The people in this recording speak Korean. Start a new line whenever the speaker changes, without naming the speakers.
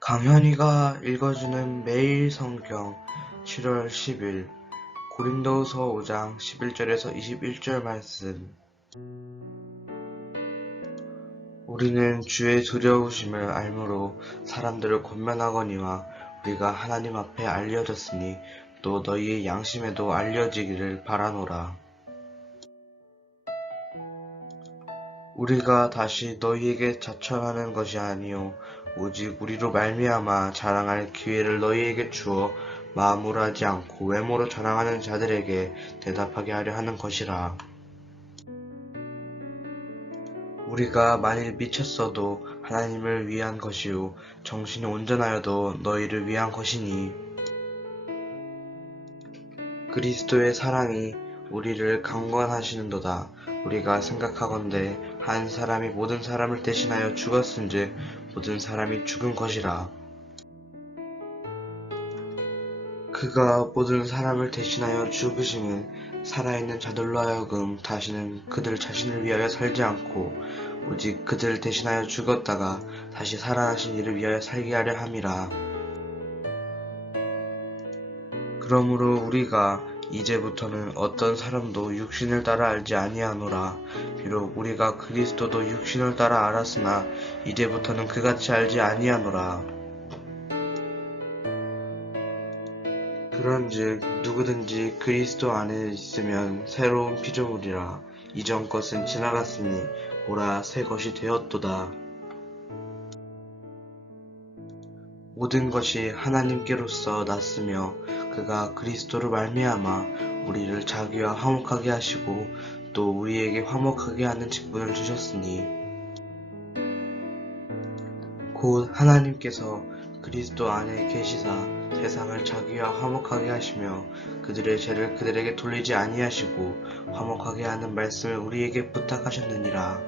강현이가 읽어주는 매일 성경 7월 10일 고린도후서 5장 11절에서 21절 말씀 우리는 주의 두려우심을 알므로 사람들을 권면하거니와 우리가 하나님 앞에 알려졌으니 또 너희의 양심에도 알려지기를 바라노라. 우리가 다시 너희에게 자천하는 것이 아니요 오직 우리로 말미암아 자랑할 기회를 너희에게 주어 마음으로 하지 않고 외모로 자랑하는 자들에게 대답하게 하려 하는 것이라. 우리가 만일 미쳤어도 하나님을 위한 것이요 정신이 온전하여도 너희를 위한 것이니 그리스도의 사랑이 우리를 강권하시는도다. 우리가 생각하건대 한 사람이 모든 사람을 대신하여 죽었은즉 모든 사람이 죽은 것이라. 그가 모든 사람을 대신하여 죽으심은 살아있는 자들로 하여금 다시는 그들 자신을 위하여 살지 않고 오직 그들을 대신하여 죽었다가 다시 살아나신 이를 위하여 살게 하려 함이라. 그러므로 우리가 이제부터는 어떤 사람도 육신을 따라 알지 아니하노라. 비록 우리가 그리스도도 육신을 따라 알았으나 이제부터는 그같이 알지 아니하노라. 그런즉 누구든지 그리스도 안에 있으면 새로운 피조물이라 이전 것은 지나갔으니 보라 새 것이 되었도다. 모든 것이 하나님께로서 났으며 그가 그리스도로 말미암아 우리를 자기와 화목하게 하시고 또 우리에게 화목하게 하는 직분을 주셨으니 곧 하나님께서 그리스도 안에 계시사 세상을 자기와 화목하게 하시며 그들의 죄를 그들에게 돌리지 아니하시고 화목하게 하는 말씀을 우리에게 부탁하셨느니라.